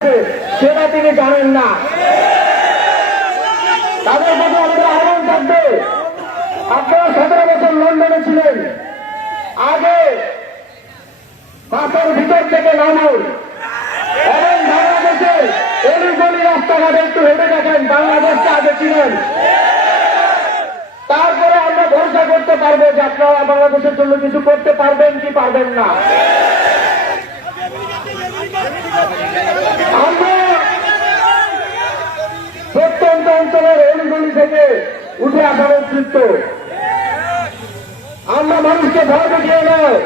সেটা তিনি জানেন না। তাদের প্রতি আমাদের আহ্বান থাকবে, আপনারা 17 বছর লন্ডনে ছিলেন, আগে মাথার ভিতর থেকে নামুন এবং বাংলাদেশে অলিগলি রাস্তাঘাটে একটু হেঁটে দেখেন, বাংলাদেশকে আগে ছিলেন। তারপরে আমরা ভরসা করতে পারবো যে আপনারা বাংলাদেশের জন্য কিছু করতে পারবেন কি পারবেন না। আমরা প্রত্যন্ত অঞ্চলের অলিগলি থেকে উঠে আসা নেতৃত্ব, আমরা মানুষকে ভয় দেখিয়ে নয়,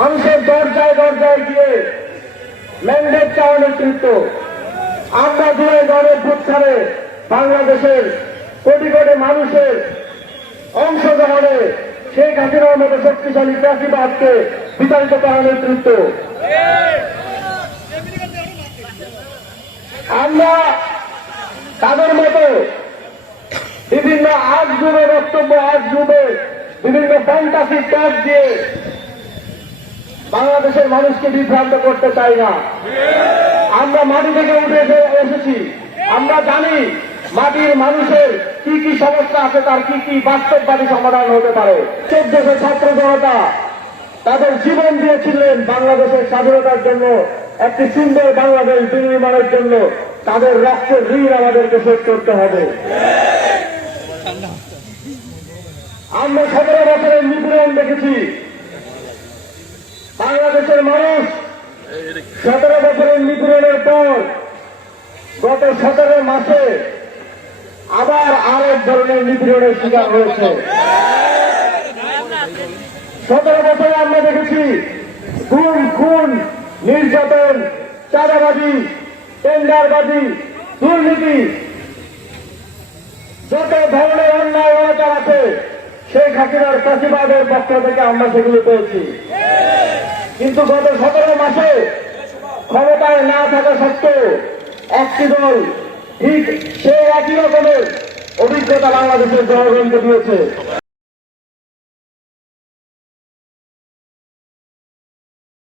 মানুষের দরজায় দরজায় গিয়ে ম্যান্ডেট চাওয়া নেতৃত্ব। আমরা জুলাই গণঅভ্যুত্থানে বাংলাদেশের কোটি কোটি মানুষের অংশগ্রহণে শেখ হাসিনার মতো শক্তিশালী ফ্যাসিবাদকে বিতাড়িত করার নেতৃত্ব। আমরা তাদের মতো বিভিন্ন আজগুবে বক্তব্য, আজগুবে বিভিন্ন ফ্যান্টাসি ট্যাগ দিয়ে বাংলাদেশের মানুষকে বিভ্রান্ত করতে চাই না। আমরা মাটি থেকে উঠে এসেছি, আমরা জানি মাটির মানুষের কি কি সমস্যা আছে, তার কি কি বাস্তববাদী সমাধান হতে পারে। 1400 ছাত্র জনতা তাদের জীবন দিয়েছিলেন বাংলাদেশের স্বাধীনতার জন্য, একটি সুন্দর বাংলাদেশ বিনির্মাণের জন্য। তাদের রক্তের ঋণ আমাদেরকে শোধ করতে হবে। আমরা 17 বছরের নিপীড়ন দেখেছি। বাংলাদেশের মানুষ 17 বছরের নিপীড়নের পর গত 17 মাসে আবার আরেক ধরনের নিপীড়নের শিকার হয়েছে। 17 বছরে আমরা দেখেছি গুম, খুন, নির্যাতন, চাঁদাবাজি, টেন্ডারবাজি, দুর্নীতি, যত ধরনের অন্যায় অনাচার আছে শেখ হাসিনার ফ্যাসিবাদের পক্ষ থেকে আমরা সেগুলো পেয়েছি। কিন্তু গত 17 মাসে ক্ষমতায় না থাকা সত্ত্বেও একটি দল ঠিক সেই একই রকমের অভিজ্ঞতা বাংলাদেশের জনগণকে দিয়েছে।